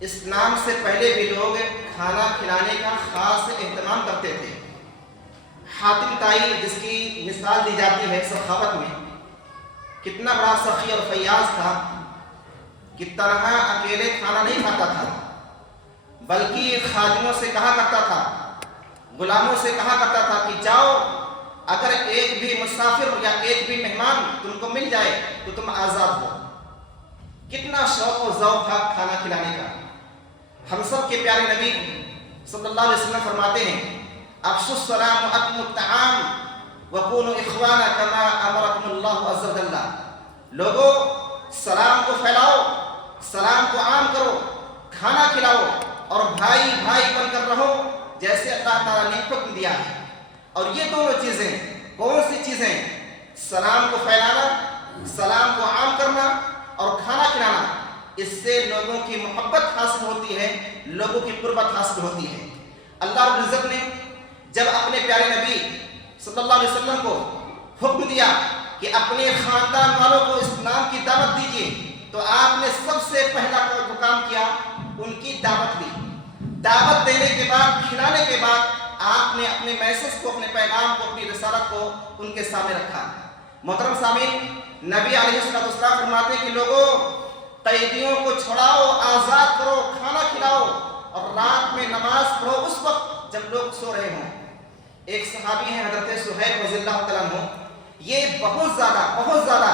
اسلام سے پہلے بھی لوگ کھانا کھلانے کا خاص اہتمام کرتے تھے۔ حاتم طائی جس کی مثال دی جاتی ہے سخاوت میں، کتنا بڑا سخی اور فیاض تھا کہ تنہا اکیلے کھانا نہیں کھاتا تھا، بلکہ خادموں سے کہا کرتا تھا، غلاموں سے کہا کرتا تھا کہ جاؤ، اگر ایک بھی مسافر یا ایک بھی مہمان تم کو مل جائے تو تم آزاد ہو۔ کتنا شوق و ذوق تھا کھانا کھلانے کا۔ ہم سب کے پیارے نبی صلی اللہ علیہ وسلم فرماتے ہیں افشوا السلام واطعموا الطعام وكونوا اخوانا كما امركم الله عز وجل۔ لوگوں سلام کو پھیلاؤ، سلام کو عام کرو، کھانا کھلاؤ اور بھائی بھائی بن کر رہو جیسے اللہ تعالیٰ نے حکم دیا ہے۔ اور یہ دونوں چیزیں کون سی چیزیں؟ سلام کو پھیلانا، سلام کو عام کرنا اور کھانا کھلانا۔ اس سے لوگوں کی محبت حاصل ہوتی ہے، لوگوں کی قربت حاصل ہوتی ہے۔ اللہ رب العزت نے جب اپنے پیارے نبی صلی اللہ علیہ وسلم کو حکم دیا کہ اپنے خاندان والوں کو اسلام کی دعوت دیجیے، تو آپ نے سب سے پہلا جو کام کیا ان کی دعوت دی۔ دعوت دینے کے بعد، کھلانے کے بعد آپ نے اپنے میسج کو، اپنے پیغام کو، اپنی رسالت کو ان کے سامنے رکھا۔ محترم سامعین، نبی علیہ السلام فرماتے ہیں کہ لوگوں قیدیوں کو چھڑاؤ، آزاد کرو، کھانا کھلاؤ اور رات میں نماز پڑھو اس وقت جب لوگ سو رہے ہوں۔ ایک صحابی ہیں حضرت صہیب رضی اللہ تعالیٰ عنہ، یہ بہت زیادہ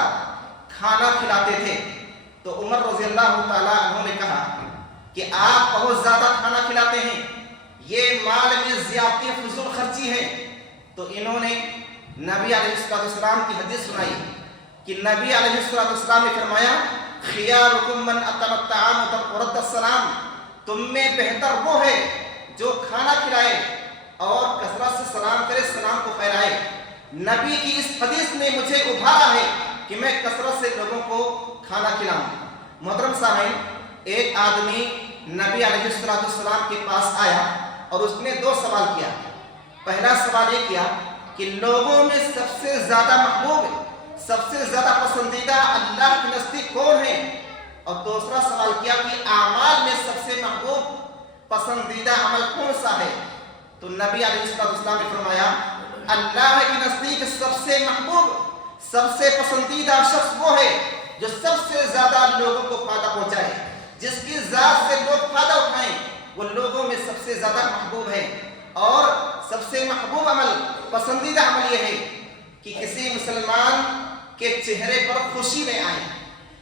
کھانا کھلاتے تھے۔ تو عمر رضی اللہ تعالیٰ عنہ نے کہا کہ آپ بہت زیادہ کھانا کھلاتے ہیں، یہ مال میں زیادتی فضول خرچی ہے۔ تو انہوں نے نبی علیہ السلام کی حدیث سنائی کہ نبی علیہ السلام نے فرمایا خیارکم من اطعم الطعام ورد السلام، تم میں بہتر وہ ہے جو کھانا کھلائے اور کثرت سے سلام کرے، سلام کو پھیلائے۔ نبی کی اس حدیث نے مجھے ابھارا ہے کہ میں کثرت سے لوگوں کو کھانا کھلاؤں۔ محترم سامعین، ایک آدمی نبی علیہ السلام کے پاس آیا اور اس نے دو سوال کیا۔ پہلا سوال یہ کیا کہ لوگوں میں سب سے زیادہ محبوب، سب سے زیادہ پسندیدہ اللہ کے نزدیک کون ہے؟ اور دوسرا سوال کیا کہ اعمال میں سب سے محبوب پسندیدہ عمل کون سا ہے؟ تو نبی علیہ السلام نے فرمایا اللہ کے نزدیک سب سے محبوب، سب سے پسندیدہ شخص وہ ہے جو سب سے زیادہ لوگوں کو فائدہ پہنچائے، جس کی ذات سے لوگ فائدہ اٹھائیں، وہ لوگوں میں سب سے زیادہ محبوب ہے۔ اور سب سے محبوب عمل، پسندیدہ عمل یہ ہے کہ کسی مسلمان کے چہرے پر خوشی لے آئیں،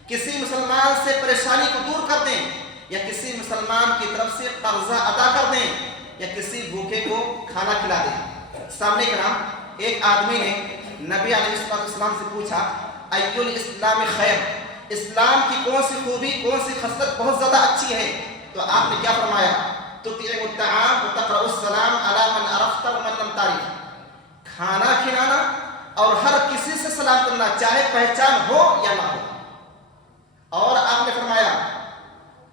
کسی مسلمان سے پریشانی کو دور کر دیں، یا کسی مسلمان کی طرف سے قرضہ ادا کر دیں، یا کسی بھوکے کو کھانا کھلا دیں۔ سامنے کرام، ایک آدمی نے نبی علیہ السلام سے پوچھا ای الاسلام خیر، اسلام کی کون سی خوبی، کون سی خصلت بہت زیادہ اچھی ہے؟ تو آپ نے کیا فرمایا؟ تطعم الطعام وتقرأ السلام علی من عرفت ومن لم تعرف، کھانا کھلانا اور ہر کسی سے سلام کرنا، چاہے پہچان ہو یا نہ ہو۔ اور آپ نے فرمایا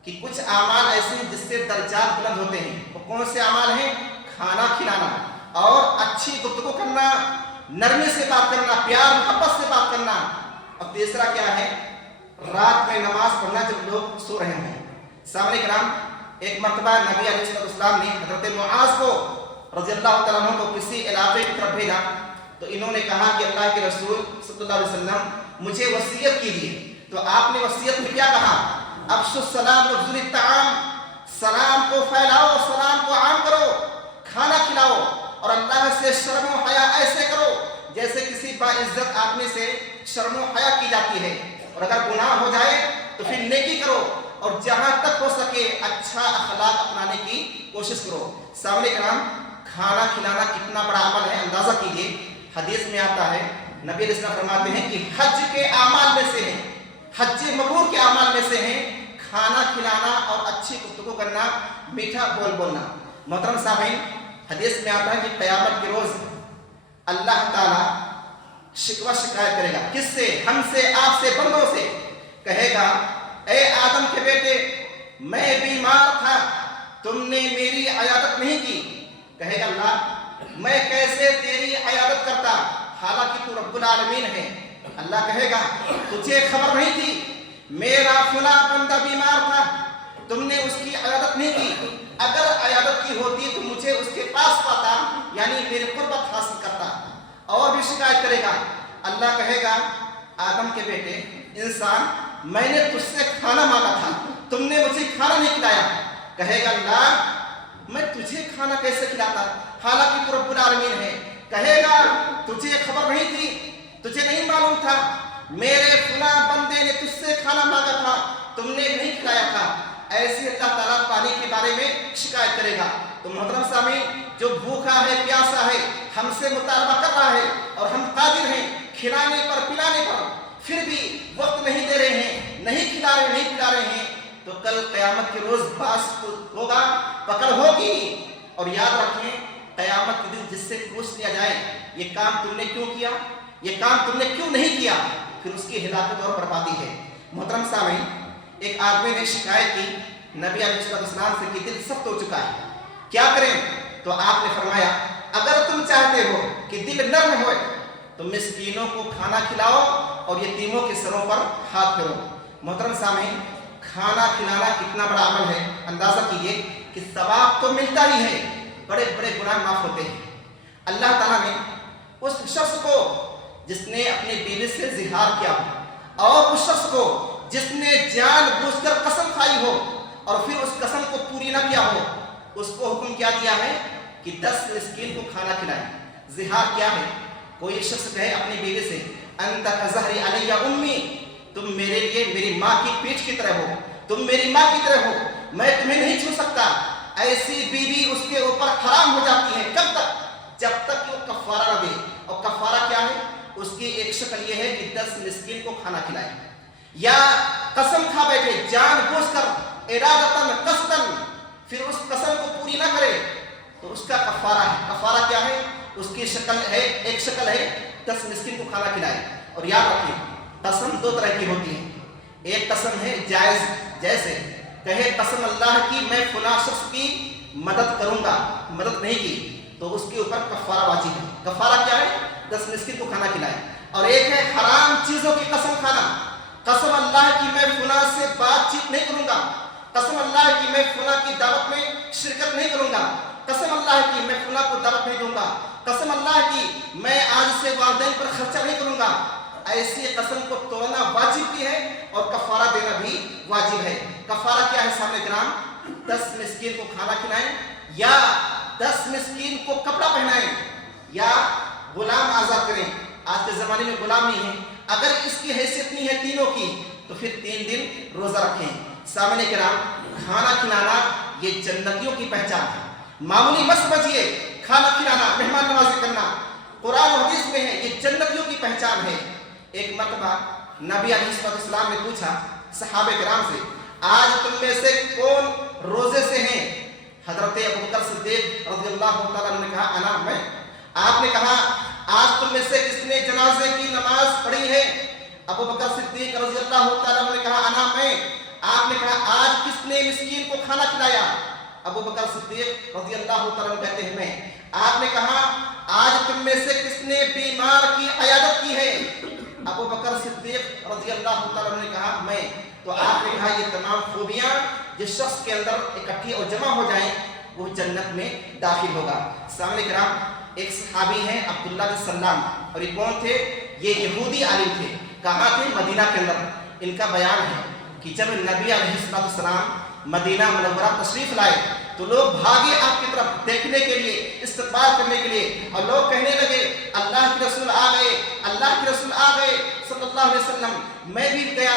کہ کچھ اعمال ایسے ہیں جس سے درجات بلند ہوتے ہیں۔ وہ کون سے اعمال ہیں؟ کھانا کھلانا اور اچھی گفتگو کرنا، نرمی سے بات کرنا، پیار محبت سے بات کرنا۔ اور تیسرا کیا ہے؟ رات میں نماز پڑھنا جب لوگ سو رہے ہوں۔ سامنے کرام، ایک مرتبہ نبی علیہ السلام نے حضرت معاذ کو رضی اللہ تعالیٰ عنہ کو کسی علاقے کی طرف بھیجا، تو انہوں نے کہا کہ اللہ کے رسول صلی اللہ علیہ وسلم مجھے وصیت کیجیے۔ تو آپ نے وصیت میں کیا کہا؟ افشوا السلام وابذلوا الطعام، سلام کو پھیلاؤ، سلام کو عام کرو، کھانا کھلاؤ اور اللہ سے شرم و حیا ایسے کرو جیسے کسی باعزت آدمی سے شرم و حیا کی جاتی ہے، اور اگر گناہ ہو جائے تو پھر نیکی کرو، اور جہاں تک ہو سکے اچھا اخلاق اپنانے کی کوشش کرو۔ سامنے کرام، کھانا کھلانا کتنا بڑا عمل ہے، اندازہ کیجیے۔ حدیث میں آتا ہے، نبی علیہ السلام فرماتے ہیں کہ حج کے اعمال میں سے ہیں، حج مبرور کے اعمال میں سے ہیں کھانا کھلانا اور اچھی گفتگو کرنا، میٹھا بول بولنا۔ محترم سامعین، حدیث میں آتا ہے کہ قیامت کے روز اللہ تعالیٰ شکوہ شکایت کرے گا، کس سے؟ ہم سے، آپ سے، بندوں سے۔ کہے گا اے آدم کے بیٹے، میں بیمار تھا، تم نے میری عیادت نہیں کی۔ کہے گا اللہ، میں کیسے تیری عیادت کرتا حالانکہ تو رب العالمین ہے۔ اللہ کہے گا تجھے خبر نہیں تھی، میرا فلاں بندہ بیمار تھا، تم نے اس کی नहीं की, अगर इयादत की होती तो मुझे उसके पास पाता, यानी मेरे कुर्बत हासिल करता। और भी शिकायत करेगा। अल्लाह कहेगा, आदम के बेटे इंसान, मैंने तुझसे खाना मांगा था, तुमने मुझे खाना नहीं खिलाया। कहेगा अल्लाह, मैं तुझे खाना कैसे खिलाता, हालांकि तू रब्बुल आलमीन है। कहेगा तुझे खबर नहीं थी, तुझे नहीं मालूम था, मेरे फुला बंदे ने तुझसे खाना मांगा था, तुमने नहीं खिलाया था। ऐसे अल्लाह ताला पानी के बारे में शिकायत करेगा। तो मोहतरम सामीन, जो भूखा है, प्यासा है, हमसे मुतालबा कर रहा है और हम कादिर हैं खिलाने पर, पिलाने पर, फिर भी वक्त नहीं दे रहे हैं, नहीं खिला रहे, नहीं पिला रहे हैं, तो कल क़यामत के रोज बास होगा, पकड़ होगी। और याद रखें, क़यामत के दिन जिससे पूछ लिया जाए, ये काम तुमने क्यों किया, ये काम तुमने क्यों नहीं किया, फिर उसकी हिलाकत और बर्बादी है। मोहतरम सामीन, एक आदमी ने शिकायत की नबी अलैहिस्सलाम से कि दिल सख्त हो चुका है, क्या करें? तो आपने फरमाया, अगर तुम चाहते हो कि दिल नर्म हो तो मिस्कीनों को खाना खिलाओ और यतीमों के सरों पर हाथ फेरो। मोहतरम सामीन, खाना खिलाना कितना बड़ा अमल है, अंदाजा कीजिए कि सवाब तो मिलता ही है, बड़े बड़े गुनाह माफ होते हैं। अल्लाह ताला ने उस शख्स को जिसने अपनी बीवी से जिहार किया हो, और उस शख्स को जिसने जानबूझकर कसम खाई हो और फिर उस कसम को पूरी ना किया हो, उसको हुक्म क्या दिया है कि 10 मिस्कीन को खाना खिलाए। जिहार क्या है? कोई शख्स कहे अपनी बीवी से, अंत कज़हरी अलैया उम्मी, तुम मेरे लिए मेरी माँ की पीठ की तरह हो, तुम मेरी माँ की तरह हो, मैं तुम्हें नहीं छू सकता। ऐसी बीवी उसके ऊपर हराम हो जाती है। कब तक? जब तक कि वो कफारा न दे। और कफारा क्या है? उसकी एक शक्ल ये है कि 10 मिस्कीन को खाना खिलाए, या कसम खा बैठे जानबूझकर, इरादतन कसदन, फिर उस कसम को पूरी ना करे, तो उसका कफारा है। कफारा क्या है? उसकी शक्ल है, एक शक्ल है 10 मिस्कीन को खाना खिलाए। और याद रखिए, कसम 2 तरह की होती है। एक कसम है जायज, जैसे कहे कसम अल्लाह की मैं फुला शख्स की मदद करूंगा, मदद नहीं की तो उसके ऊपर कफारा वाजिब है। कफारा क्या है? 10 मिस्कीन को खाना खिलाए। और एक है हराम चीजों की कसम खाना। कसम अल्लाह की मैं फुला से बातचीत नहीं करूंगा, कसम अल्लाह की मैं फुला की दावत में शिरकत नहीं करूंगा, कसम अल्लाह की मैं फुला को दावत नहीं दूंगा, कसम अल्लाह की मैं आज से वालिदैन पर खर्चा नहीं करूंगा। ऐसी कसम को तोड़ना वाजिब भी है और कफारा देना भी वाजिब है। कफारा क्या है सामने ग्राम? 10 मिस्कीन को खाना खिलाएं, या 10 मिस्कीन को कपड़ा पहनाएं, या गुलाम आजाद करें। आज के जमाने में गुलाम नहीं है। अगर इसकी हैसियत नहीं है तीनों की, तो फिर 3 दिन रोजा रखें। सामने किराम, खाना खिलाना ये जन्नतियों की पहचान है। मामूली मत समझिए खाना खिलाना, मेहमान नवाजी करना, कुरान और हदीस में है, ये जन्नतियों की पहचान है। एक मर्तबा नबी अलैहिस्सलाम ने पूछा सहाबे किराम से, आज तुम में से कौन रोजे से हैं? हजरत अबू बकर सिद्दीक रज़ियल्लाहु तआला अन्हु ने कहा, अना, मैं। आपने कहा, आज तुम में से किसने जनाजे की नमाज पढ़ी है? अबू बकर सिद्दीक रज़ियल्लाहु तआला अन्हु ने कहा, अना, मैं। आपने कहा, आज किसने मिस्कीन को खाना खिलाया? अबू बकर सिद्दीक रज़ियल्लाहु तआला अन्हु कहते हैं, मैं। आपने कहा, आज तुम में से किसने बीमार की इयादत की है? अबू बकर सिद्दीक रज़ियल्लाहु तआला अन्हु ने कहा, मैं। तो आपने कहा, ये तमाम खूबियां जिस शख्स के अंदर इकट्ठी और जमा हो जाएं, वो जन्नत में दाखिल होगा। सामने किराम, एक सहाबी हैं अब्दुल्लाह बिन सल्लाम, और ये कौन थे? ये यहूदी आलिम थे। कहाँ थे? मदीना के अंदर। इनका बयान है कि जब नबी अलैहिस्सलाम मदीना मुनव्वरा तशरीफ लाए तो लोग भागे आपकी तरफ देखने के लिए, इस्तकबाल करने के लिए, और लोग कहने लगे, अल्लाह के रसूल आ गए, अल्लाह के रसूल आ गए सल्लल्लाहु अलैहि वसल्लम। मैं भी गया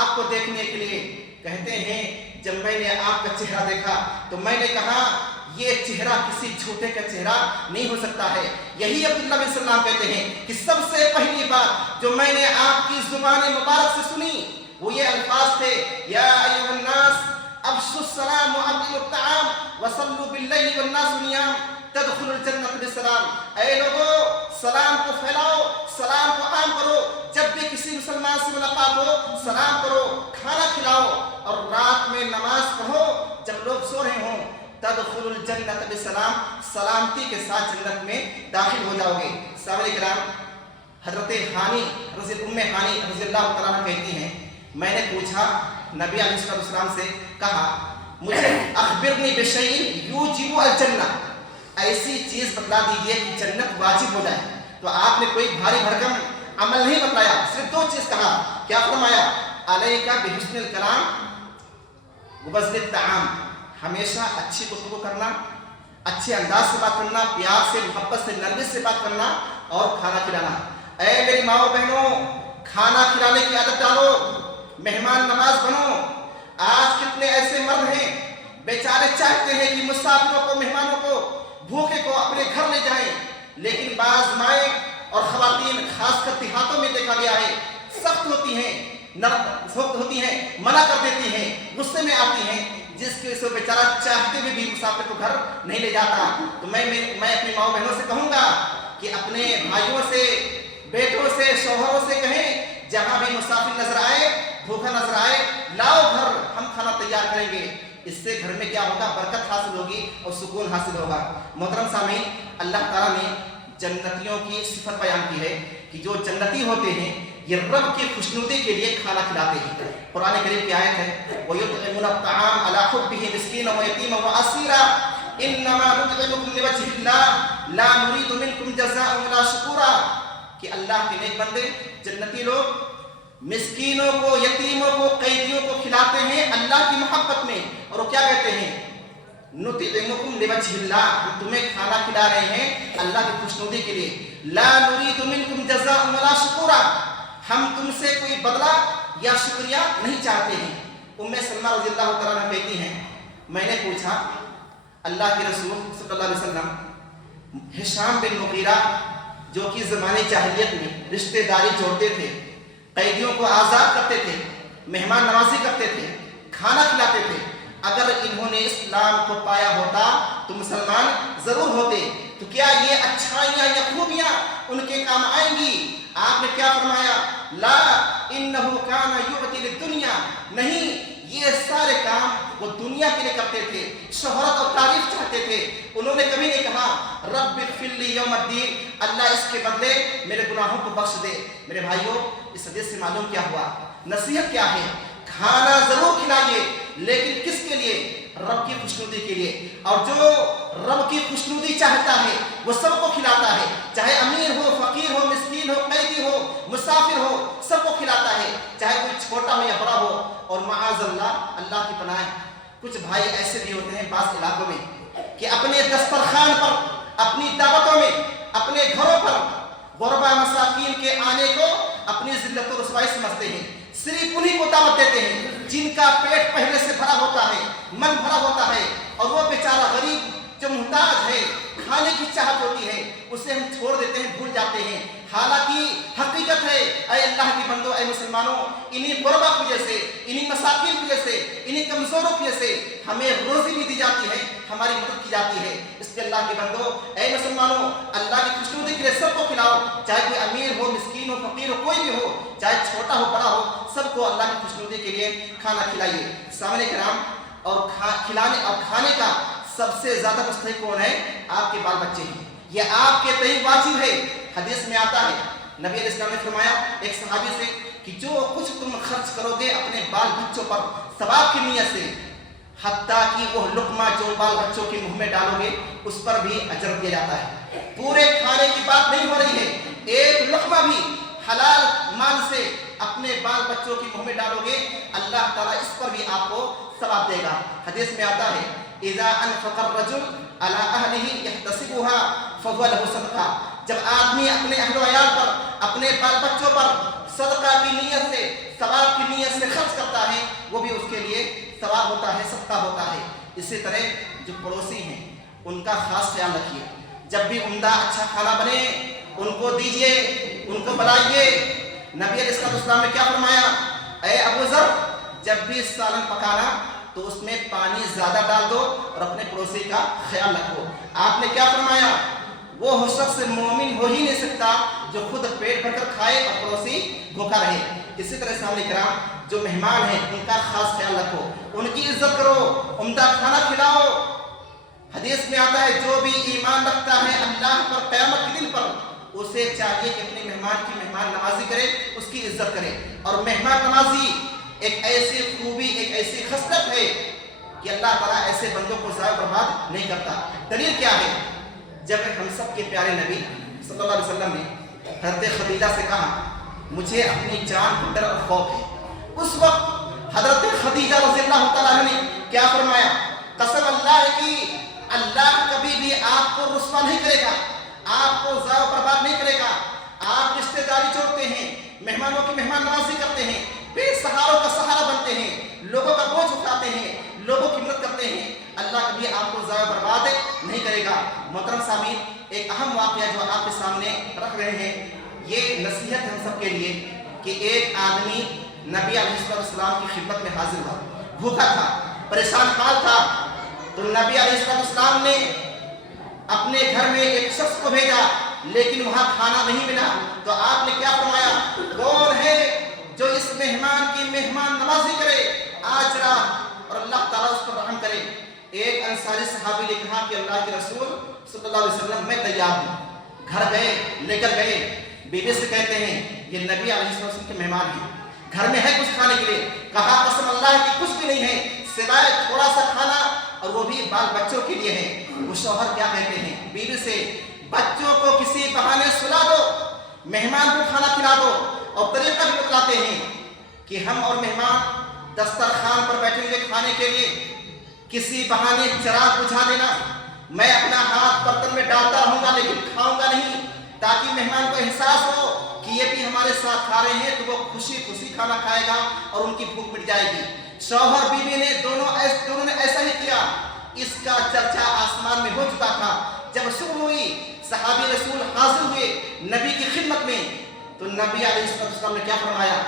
आपको देखने के लिए। कहते हैं, जब मैंने आपका चेहरा देखा तो मैंने कहा, ये चेहरा किसी झूठे का चेहरा नहीं हो सकता है। यही अब्दुल्लाह बिन सल्लाम कहते हैं कि सबसे पहली बात जो मैंने आपकी जुबान मुबारक से सुनी वो ये अल्फाज थे, या अय्युहन नास अफ्शुस सलाम व अतिमुत तआम व सल्लु बिल्लैलि वन नास नियाम तदखुलुल जन्नत बिस्सलाम। ऐ लोगों, सलाम को फैलाओ, सलाम को आम करो, जब भी किसी मुसलमान से मुलाकात हो सलाम करो, खाना खिलाओ, और रात में नमाज पढ़ो जब लोग सो रहे हों। तदखुलुल जन्नत बिस्सलाम, सलामती के साथ जन्नत में दाखिल हो जाओगे। सामने किराम, हजरत हानी उम्मे हानी रज़ियल्लाहु तआला कहती हैं, मैंने पूछा नबी अलैहिस्सलाम से, कहा मुझे अखबिरनी बिशैइन यूजिबु अल जन्ना, ऐसी चीज बतला दीजिए कि जन्नत वाजिब हो जाए। तो आपने कोई भारी भरकम अमल नहीं बताया, सिर्फ दो चीज कहा। क्या फरमाया? अलैका बिहुस्निल कलाम व बज़्लित ताआम, हमेशा अच्छी गुफ्तगू करना, अच्छे अंदाज से बात करना, प्यार से, मोहब्बत से, नरमी से बात करना और खाना खिलाना। ऐ मेरी माओ बहनों, खाना खिलाने की आदत डालो, मेहमान नवाज बनो। आज कितने ऐसे मर्द हैं बेचारे चाहते हैं कि मुसाफिरों को, मेहमानों को, भूखे को अपने घर ले जाएं, लेकिन बाज माएँ और खवातीन खासकर देहातों में देखा गया है सख्त होती हैं, सख्त होती हैं, मना कर देती हैं, गुस्से में आती हैं, जिसकी वजह से बेचारा चाहते हुए भी मुसाफिर को घर नहीं ले जाता। तो मैं अपनी माओ बहनों से कहूँगा कि अपने भाइयों से, बेटों से, शौहरों से कहें, जहाँ भी मुसाफिर नजर आए, भूखा नजर आए, लाओ घर, हम खाना तैयार करेंगे। इससे घर में क्या होगा? बरकत हासिल होगी और सुकून हासिल होगा। मोहतरम सामीन, अल्लाह ताला ने जन्नतियों की सिफत बयान की है कि जो जन्नती होते हैं ये रब की खुशनुदी के लिए खाना खिलाते हैं। कुरान करीम की आयत है, वयुतइमुना अत्ताआम अला हुब्बिही मिस्कीना व यतीमा व असीरा इन्नमा नुतइमुकुम लिवजहिल्लाह ला नुरीदु मिनकुम जज़ाअन वला शुकुरा, कि अल्लाह के नेक बंदे जन्नती लोग मिस्कीनों को, यतीमों को, कैदियों को खिलाते हैं अल्लाह की मोहब्बत में। और वो क्या कहते हैं? नुतइमुकुम लिवजहिल्लाह, हम तुम्हें खाना खिला रहे हैं अल्लाह की खुशनुदी के लिए। ला नुरीदु मिनकुम जज़ाअन वला शुकुरा, हम तुमसे कोई बदला या शुक्रिया नहीं चाहते हैं। उम्मे सलमा रज़ियल्लाहु तआला अन्हा कहती हैं, मैंने पूछा अल्लाह के रसूल सल्लल्लाहु अलैहि वसल्लम, हिशाम बिन मुगीरा जो कि ज़माने जाहिलियत में रिश्तेदारी जोड़ते थे, कैदियों को आज़ाद करते थे, मेहमान नवाजी करते थे, खाना खिलाते थे, अगर इन्होंने इस्लाम को पाया होता तो मुसलमान जरूर होते, तो क्या ये अच्छाइयाँ या खूबियाँ उनके काम आएंगी? आपने क्या फरमाया? ला इन्नहु काना युअति लिद्दुनिया, नहीं, ये सारे काम वो दुनिया के लिए करते थे, शोहरत और तारीफ चाहते थे। उन्होंने कभी नहीं कहा रब्बि इग़फिरली यौमद्दीन, अल्लाह इसके बदले मेरे गुनाहों को बख्श दे। मेरे भाइयों, इस हदीस से मालूम क्या हुआ? नसीहत क्या है? खाना जरूर खिलाइए, लेकिन किसके लिए? रब की खुशनुदी के लिए। और जो रब की खुशनुदी चाहता है वो सबको खिलाता है, चाहे अमीर हो, फकीर हो, मिस्कीन हो, कैदी हो, मुसाफिर हो, सबको खिलाता है, चाहे कोई छोटा हो या बड़ा हो। और माअज़ल्लाह, अल्लाह की पनाह, कुछ भाई ऐसे भी होते हैं बाज़ इलाकों में कि अपने दस्तरखान पर, अपनी दावतों में, अपने घरों पर गुरबा मसाकीन के आने को अपनी जिल्लत और रुसवाई समझते हैं। सिर्फ उन्हीं को दावत देते हैं जिनका पेट पहले से भरा होता है, मन भरा होता है, और वो बेचारा गरीब जो मुहताज है, खाने की चाहत होती है, उसे हम छोड़ देते हैं, भूल जाते हैं। हालांकि हकीकत है, ऐ अल्लाह के बंदो, ऐ मुसलमानों, इन्हीं गुरबा की वजह से, इन्हीं मसाकीन की वजह से, इन्हीं कमजोरों की वजह से हमें रोजी भी दी जाती है, हमारी मदद की जाती है। इसलिए अल्लाह के बंदो, ऐ मुसलमानों, अल्लाह की खुशनुदी के लिए सबको खिलाओ, चाहे कोई अमीर हो, मिस्कीन हो, फकीर हो, कोई भी हो, चाहे छोटा हो, बड़ा हो, सबको अल्लाह की खुशनुदी के लिए खाना खिलाइए। सामने कराम, और खिलाने और खाने का सबसे ज्यादा मुस्तहिक कौन है? आपके बाल बच्चे हैं, ये आपके तय वाजिब है। हदीस में आता है, नबी अलैहिस्सलाम ने फरमाया एक सहाबी से कि जो कुछ तुम खर्च करोगे अपने बाल बच्चों पर सवाब की नियत से, हत्ता कि वो लुकमा जो बाल बच्चों के मुंह में डालोगे उस पर भी अजर दिया जाता है। पूरे खाने की बात नहीं हो रही है, एक लुकमा भी हलाल माल से अपने बाल बच्चों के मुंह में डालोगे, अल्लाह ताला इस पर भी आपको सवाब देगा। हदीस में आता है, इज़ा अनफ़क़ अर्रजुल अला अहलिही यहतसिबुहा फ़हुवा लहु सदक़ा, जब आदमी अपने अहलो अयाल पर, अपने बाल बच्चों पर सदका की नीयत से, सवाब की नीयत से खर्च करता है, वो भी उसके लिए सवाब होता है, सदका होता है। इसी तरह जो पड़ोसी हैं उनका खास ख्याल रखिए, जब भी उम्दा अच्छा खाना बने उनको दीजिए, उनको बुलाइए। नबी अलैहिस्सलाम ने क्या फरमाया? ऐ अबू ज़र, जब भी सालन पकाना तो उसमें पानी ज्यादा डाल दो और अपने पड़ोसी का ख्याल रखो। आपने क्या फरमाया? वो शख्स मोमिन हो ही नहीं सकता जो खुद पेट भरकर खाए और पड़ोसी भूखा रहे। इसी तरह सामने कराम, जो मेहमान हैं उनका खास ख्याल रखो, उनकी इज्जत करो, उम्दा खाना खिलाओ। हदीस में आता है, जो भी ईमान रखता है अल्लाह पर, क़यामत के दिन पर, उसे चाहिए कि अपने मेहमान की मेहमान नवाजी करे, उसकी इज्जत करे। और मेहमान नवाजी एक ऐसी खूबी, एक ऐसी खसलत है کہ اللہ تعالیٰ ایسے بندوں کو ضائع برباد نہیں کرتا۔ دلیل کیا ہے؟ جب ہم سب کے پیارے نبی صلی اللہ علیہ وسلم نے حضرت خدیجہ سے کہا مجھے اپنی جان پر ڈر اور خوف ہے، اس وقت حضرت خدیجہ رضی اللہ تعالیٰ عنہ نے کیا فرمایا؟ قسم اللہ کی اللہ کبھی بھی آپ کو رسوا نہیں کرے گا، آپ کو ضائع برباد نہیں کرے گا۔ آپ رشتہ داری جوڑتے ہیں، مہمانوں کی مہمان نوازی کرتے ہیں، بے سہاروں کا سہارا بنتے ہیں، لوگوں کا بوجھ اٹھاتے ہیں، لوگوں کی مدد کرتے ہیں، اللہ کبھی آپ کو ضائع برباد نہیں کرے گا۔ محترم سامعین، ایک اہم واقعہ جو آپ کے سامنے رکھ رہے ہیں، یہ نصیحت ہم سب کے لیے کہ ایک آدمی نبی علیہ السلام کی خدمت میں حاضر ہوا، بھوکا تھا، پریشان حال تھا، تو نبی علیہ السلام نے اپنے گھر میں ایک شخص کو بھیجا، لیکن وہاں کھانا نہیں ملا، تو آپ نے کیا فرمایا؟ کون ہے جو اس مہمان کی مہمان نوازی کرے آج رات، اور اللہ تعالیٰ اس پر رحم کرے؟ ایک انصاری صحابی نے کہا کہ اللہ کے رسول صلی اللہ علیہ وسلم میں تیار ہوں۔ گھر گئے، لے کر گئے، بیوی سے کہتے ہیں یہ نبی علیہ السلام کے مہمان ہیں، گھر میں ہے کچھ کھانے کے لیے؟ کہا قسم اللہ کی کچھ بھی نہیں ہے سوائے تھوڑا سا کھانا، اور وہ بھی بال بچوں کے لیے ہے۔ وہ شوہر کیا کہتے ہیں بیوی سے؟ بچوں کو کسی بہانے سلا دو، مہمان کو کھانا کھلا دو، اور طریقہ بھی بتلاتے ہیں کہ ہم اور مہمان دسترخوان پر بیٹھے ہوئے کھانے کے لیے کسی بہانے چراغ بجھا دینا، میں اپنا ہاتھ برتن میں ڈالتا رہوں گا لیکن کھاؤں گا نہیں، تاکہ مہمان کو احساس ہو کہ یہ بھی ہمارے ساتھ کھا رہے ہیں، تو وہ خوشی خوشی کھانا کھائے گا اور ان کی بھوک مٹ جائے گی۔ شوہر بیوی نے دونوں نے ایسا ہی کیا۔ اس کا چرچا آسمان میں ہو چکا تھا۔ جب صبح ہوئی، صحابی رسول حاضر ہوئے نبی کی خدمت میں، تو نبی علیہ السلام نے کیا فرمایا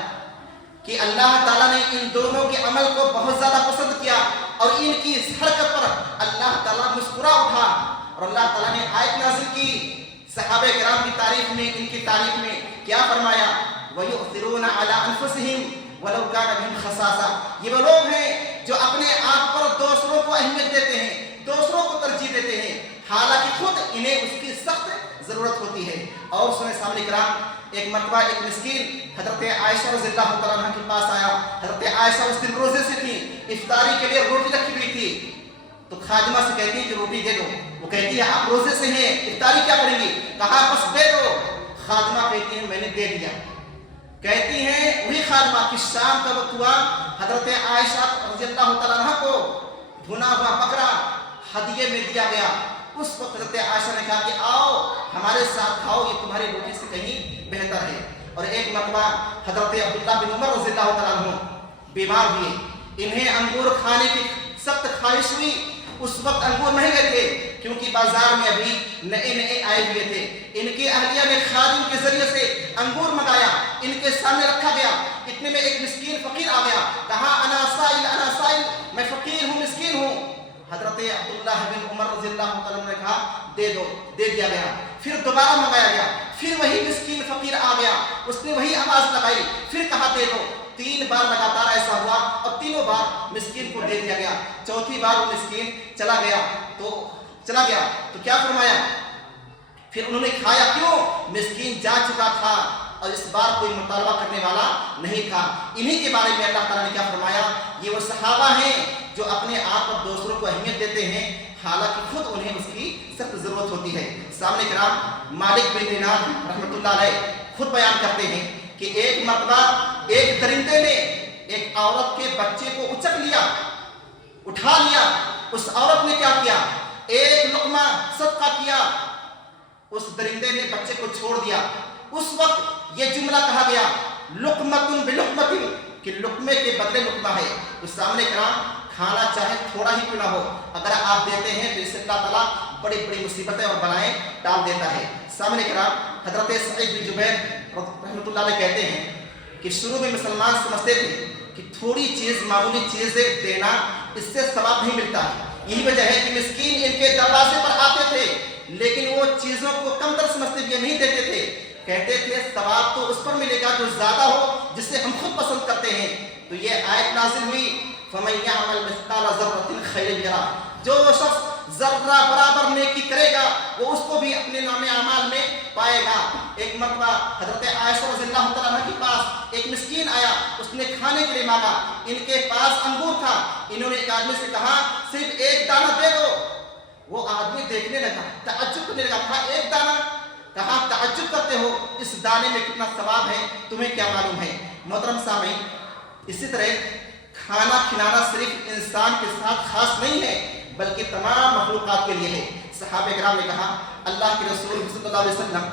کہ اللہ تعالیٰ نے ان دونوں کے عمل کو بہت زیادہ پسند کیا، اور ان کی اس حرکت پر اللہ تعالیٰ مسکرا اٹھا، اور اللہ تعالیٰ نے آیت نازل کی صحابہ کرام کی تعریف میں، ان کی تعریف میں کیا فرمایا؟ وَيُؤْثِرُونَ عَلَىٰ أَنفُسِهِمْ وَلَوْ كَانَ بِهِمْ خَصَاصَةٌ۔ یہ وہ لوگ ہیں جو اپنے آپ پر دوسروں کو اہمیت دیتے ہیں، دوسروں کو ترجیح دیتے ہیں، حالانکہ خود انہیں اس کی سخت ضرورت ہوتی ہے۔ اور سنیں سامنے کرام، ایک مرتبہ ایک مسکین حضرت عائشہ رضی اللہ تعالیٰ عنہ کے پاس آیا۔ حضرت عائشہ اس دن روزے سے تھی، افطاری کے لیے روٹی رکھی ہوئی تھی، تو خادمہ سے کہتی ہے کہ روٹی دے دو۔ وہ کہتی ہے آپ روزے سے ہیں، افطاری کیا کریں گی؟ کہا بس دے دو۔ خادمہ کہتی ہے میں نے دے دیا۔ کہتی ہیں وہی خادمہ کہ شام کا وقت ہوا، حضرت عائشہ رضی اللہ تعالیٰ عنہ کو بھنا ہوا بکرا ہدیے میں دیا گیا۔ اس وقت حضرت عائشہ نے کہا کہ آؤ ہمارے ساتھ کھاؤ، یہ تمہاری روٹی سے کہیں بہتر ہے۔ اور ایک مرتبہ حضرت عبداللہ بن عمر رضی اللہ تعالیٰ عنہ بیمار ہوئے، انہیں انگور کھانے کی سخت خواہش ہوئی۔ اس وقت انگور مہنگے تھے کیونکہ بازار میں ابھی نئے آئے ہوئے تھے۔ ان کی اہلیہ نے خادم کے ذریعے سے انگور منگایا، ان کے سامنے رکھا گیا۔ اتنے میں ایک مسکین فقیر آ گیا، کہا انا سائل، میں فقیر ہوں، مسکین ہوں۔ حضرت عبداللہ بن عمر رضی اللہ تعالیٰ نے کہا دے دو، دے دیا گیا۔ پھر دوبارہ منگایا گیا، پھر وہی مسکین فقیر آ گیا، اس نے وہی آواز لگائی، پھر کہا دے دو۔ 3 بار لگاتار ایسا ہوا اور تینوں بار مسکین کو دے دیا گیا۔ چوتھی بار وہ مسکین چلا گیا تو کیا فرمایا؟ پھر انہوں نے کھایا، کیوں؟ مسکین جا چکا تھا اور اس بار کوئی مطالبہ کرنے والا نہیں تھا۔ انہی کے بارے میں اللہ تعالیٰ نے کیا فرمایا؟ یہ وہ صحابہ ہیں جو اپنے آپ پر دوسروں کو اہمیت دیتے ہیں، حالانکہ خود انہیں اس کی سخت ضرورت ہوتی ہے۔ سامنے کرام، مالک بن دینار رحمۃ اللہ علیہ خود بیان کرتے ہیں کہ ایک مرتبہ ایک درندے نے ایک عورت کے بچے کو اچک لیا، اٹھا لیا۔ اس عورت نے کیا کیا؟ ایک لقمہ صدقہ کیا، اس درندے نے بچے کو چھوڑ دیا۔ اس وقت یہ جملہ کہا گیا لقمۃ بلقمۃ، کہ لقمے کے بدلے لقمہ ہے۔ تو سامنے کرام، کھانا چاہے تھوڑا ہی کیوں نہ ہو، اگر آپ دیتے ہیں تو اس سے اللہ تعالیٰ بڑی بڑی مصیبتیں اور بلائیں ٹال دیتا ہے۔ سامنے کرام، حضرت سعید بن جبیر رحمۃ اللہ علیہ کہتے ہیں کہ شروع میں مسلمان سمجھتے تھے کہ تھوڑی چیز، معمولی چیزیں دینا، اس سے ثواب نہیں ملتا۔ یہی وجہ ہے کہ مسکین ان کے دروازے پر آتے تھے، لیکن وہ چیزوں کو کم تر سمجھتے ہوئے نہیں دیتے تھے۔ کہتے تھے ثواب تو اس پر ملے گا جو زیادہ ہو، جس سے ہم خود پسند کرتے ہیں۔ تو یہ آیت نازل ہوئی فَمَن يَعْمَلْ مِثْقَالَ ذَرَّةٍ خَيْرًا يَرَهُ، جو شخص जर्रा बराबर नेकी करेगा वो उसको भी अपने नामे अमाल में पाएगा। एक मरतबा हजरत आयशा रज़ियल्लाहु तआला अन्हा के पास एक मिस्कीन आया, उसने खाने के लिए मांगा। इनके पास अंगूर था, इन्होंने एक आदमी से कहा सिर्फ एक दाना दे दो। वो आदमी देखने लगा, तअज्जुब करने लगा, कहा एक दाना? कहा तअज्जुब करते हो, इस दाने में कितना सवाब है तुम्हें क्या मालूम है। मोहतरम सामीन, इसी तरह खाना खिलाना सिर्फ इंसान के साथ खास नहीं है बल्कि तमाम मखलूक़ात के लिए है। सहाबा किराम ने कहा अल्लाह के रसूल सल्लल्लाहु अलैहि वसल्लम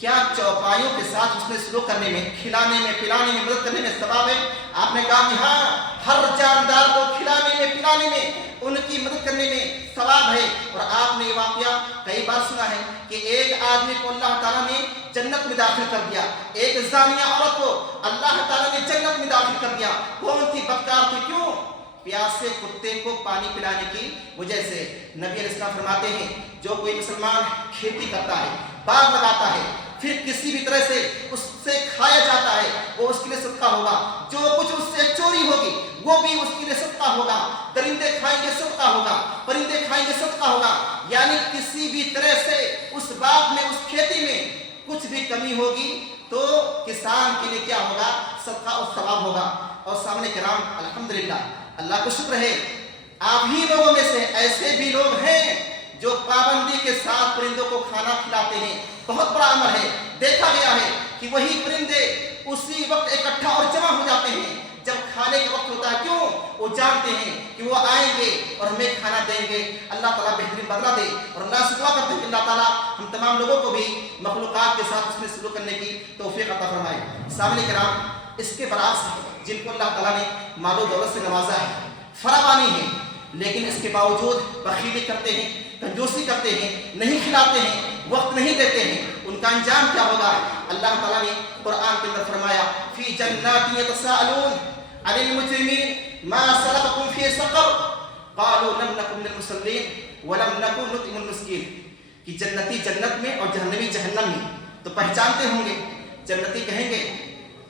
क्या चौपाइयों के साथ उसने सलूक करने में, खिलाने में, पिलाने में, मदद करने में सवाब है? आपने कहा कि हाँ, हर जानदार को खिलाने में, पिलाने में, उनकी मदद करने में सवाब है। और आपने ये वाक़या कई बार सुना है कि एक आदमी को अल्लाह ताला ने जन्नत में दाखिल कर दिया, एक ज़ानिया औरत को अल्लाह ताला ने जन्नत में दाखिल कर दिया। कौन थी? बदकार थी। क्यों? प्यासे कुत्ते को पानी पिलाने की वजह से। नबी अलैहिस्सलाम फरमाते हैं जो कोई मुसलमान खेती करता है, बाग लगाता है, फिर किसी भी तरह से उससे खाया जाता है, वो उसके लिए सदका होगा। जो कुछ उससे चोरी होगी वो भी उसके लिए सदका होगा। दरिंदे खाएंगे सदका होगा, परिंदे खाएंगे सदका होगा। यानी किसी भी तरह से उस बाग में, उस खेती में कुछ भी कमी होगी तो किसान के लिए क्या होगा? सदका और सवाब होगा। और सामने किराम अल्हम्दुलिल्लाह, अल्लाह को शुक्र है, आप ही लोगों में से ऐसे भी लोग हैं जो पाबंदी के साथ परिंदों को खाना खिलाते हैं। बहुत बड़ा अमल है। देखा गया है कि वही परिंदे उसी वक्त इकट्ठा और जमा हो जाते हैं जब खाने का वक्त होता है। क्यों? वो जानते हैं कि वो आएंगे और हमें खाना देंगे। अल्लाह ताला बेहतरीन बदला दे। और अल्लाह से दुआ करते हैं कि अल्लाह ताला हम तमाम लोगों को भी मखलूक़ात के साथ उसमें सलूक करने की तौफीक अता फरमाए। सामने किराम, इसके बराबर जिनको अल्लाह ताला ने मालो दौलत से नवाजा है, फरावानी है, लेकिन इसके बावजूद बखीली करते हैं, कंजूसी करते हैं, नहीं खिलाते हैं, वक्त नहीं देते हैं, उनका अंजाम क्या होगा? अल्लाह ताला ने कुरान के अंदर फरमाया फी जन्नातिन यतसाअलून अनिल मुजरिमीन मा सलककुम फी सक़र क़ालू लम नकु मिनल मुसल्लीन व लम नकु नुतिमुल मिस्कीन। कि जन्नती जन्नत में और जहन्नमी जहन्नम में। तो पहचानते होंगे, जन्नती कहेंगे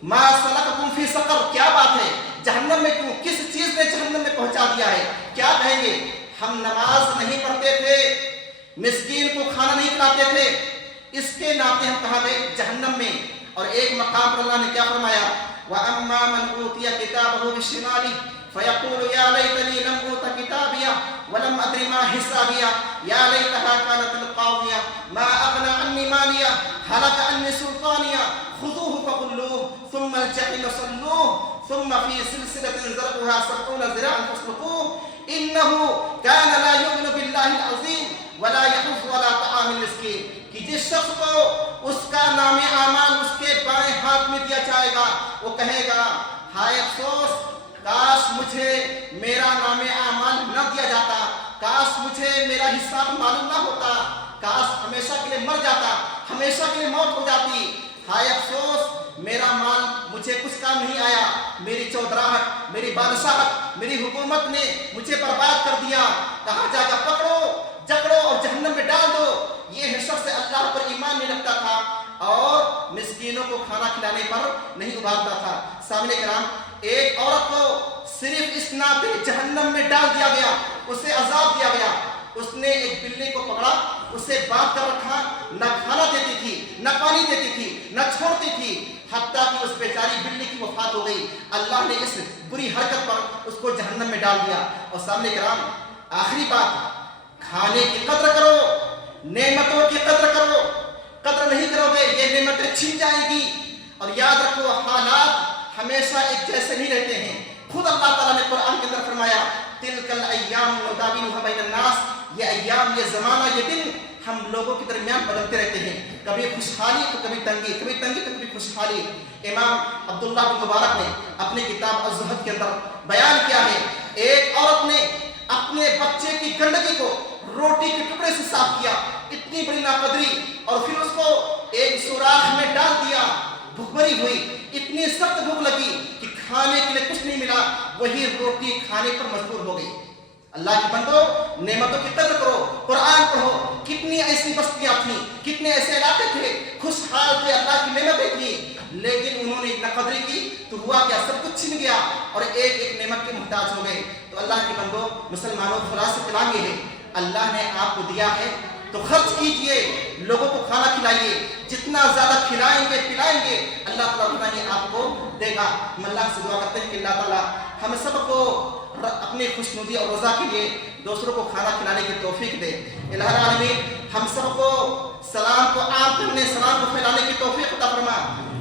मा सलककुम फी सक़र, क्या बात है जहन्नम में क्यों? किस चीज ने जहन्नम में पहुंचा दिया है? क्या कहेंगे? हम नमाज नहीं पढ़ते थे, मिस्कीन को खाना नहीं खिलाते थे, इसके नाते हम कहाँ गए? जहन्नम में। और एक मकाम पर अल्लाह ने क्या फरमाया? व अम्मा मन ऊतिया किताबहु बिशिमाली फयक़ूलु या लैतनी लम ऊत किताबिया व लम अद्रि मा हिसाबिया या लैतहा कानतल क़ादिया मा अग़ना अन्नी मालिया हलक अन्नी सुल्तानिया खुज़ूहु फग़ुल्लूहु सुम्मा अल-जहीम सल्लूहु सुम्मा फी सिलसिलतिन ज़रअहा सबऊना ज़िराअन फस्लुकूहु इन्नहु कान ला युमिनु बिल्लाहिल अज़ीम वला यहुज़्ज़ु अला तआमिल मिस्कीन। कि जिस शख्स को उसका नामे आमाल उसके बाएं हाथ में दिया जाएगा वो कहेगा हाय अफसोस, काश मुझे मेरा नामे आमाल न दिया जाता, काश मुझे मेरा हिसाब मालूम ना होता, काश हमेशा के लिए मर जाता, हमेशा के लिए मौत हो जाती। हाय अफसोस, मेरा माल मुझे कुछ काम नहीं आया, मेरी चौधराहट, मेरी बादशाहत, मेरी हुकूमत ने मुझे बर्बाद कर दिया। कहा जाएगा पकड़ो, जकड़ो और जहन्नम में डाल दो। ये है शख्स अल्लाह पर ईमान नहीं रखता था और मिस्कीनों को खाना खिलाने पर नहीं उबारता था। सामने किराम, एक औरत को सिर्फ इस नाते जहन्नम में डाल दिया गया, उसे अजाब दिया गया। उसने एक बिल्ली को पकड़ा, उसे बांध कर रखा, न खाना देती थी, न पानी देती थी, न छोड़ती थी, हत्ता कि उस बेचारी बिल्ली की वफात हो गई। अल्लाह ने इस बुरी हरकत पर उसको जहन्नम में डाल दिया। और सामने किराम, आखिरी बात, खाने की कद्र करो, नेमतों की कद्र करो। कद्र नहीं करोगे ये नेमतें छिन जाएगी। और याद रखो, हालात हमेशा एक जैसे नहीं रहते हैं। खुद अल्लाह ताला ने कुरान के अंदर फरमाया तिलकल अय्याम नुदाविलुहा बैनन नास, ये अय्याम, ये ज़माना, ये दिन हम लोगों के दरमियान बदलते रहते हैं। कभी खुशहाली तो कभी तंगी, कभी तंगी तो कभी खुशहाली। इमाम अब्दुल्लाह बिन मुबारक ने अपनी किताब अज़्ज़ुहद के अंदर बयान किया है, एक औरत ने अपने बच्चे की गंदगी को रोटी के टुकड़े से साफ किया, इतनी बड़ी नाकदरी, और फिर उसको एक सुराख में डाल दिया। भूखमरी हुई, इतनी सख्त भूख लगी कि खाने के लिए कुछ नहीं मिला, वही रोटी खाने पर मजबूर हो गई। अल्लाह के बंदो, नेमतों की कदर करो, कुरान पढ़ो। कितनी ऐसी बस्तियां थी, कितने ऐसे इलाके थे, खुशहाल थे, अल्लाह की नेमतें थी, लेकिन उन्होंने नकदरी की तो हुआ क्या? सब कुछ छिन गया और एक एक नेमत के मुहताज हो गए। तो अल्लाह के बंदो, मुसलमानों, खुलासा कलाम ये है, اللہ نے آپ کو دیا ہے تو خرچ کیجئے، لوگوں کو کھانا کھلائیے، جتنا زیادہ کھلائیں گے پلائیں گے اللہ تعالیٰ اتنا ہی آپ کو دے گا۔ ہم اللہ سے دعا کرتے ہیں کہ اللہ تعالیٰ ہم سب کو اپنی خوشنودی اور رضا کے لیے دوسروں کو کھانا کھلانے کی توفیق دے۔ الہ العالمین ہم سب کو سلام کو عام کرنے، سلام کو پھیلانے کی توفیق عطا فرما۔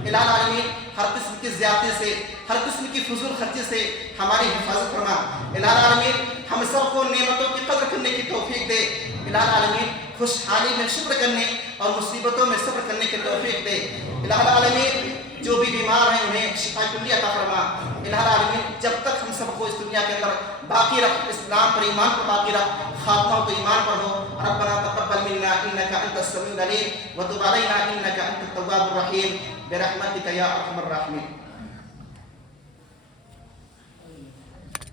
الہ العالمین ہر قسم کی زیادتی سے، ہر قسم کی فضول خرچی سے ہماری حفاظت فرما۔ الہ العالمین ہم سب کو نعمتوں کی قدر کرنے کی توفیق دے۔ الہ العالمین خوشحالی میں شکر کرنے اور مصیبتوں میں صبر کرنے کی توفیق دے۔ الہ العالمین جو بھی بیمار ہیں انہیں شفا کلی عطا فرما۔ الہ العالمین جب تک ہم سب کو اس دنیا کے اندر باقی رکھ، اسلام پر ایمان پر باقی رکھ، خاتمہ ہو تو ایمان پر ہو۔ ربنا تقبل منا انك انت السميع العليم وتب علينا انك انت التواب الرحيم برحمتك يا ارحم الراحمين۔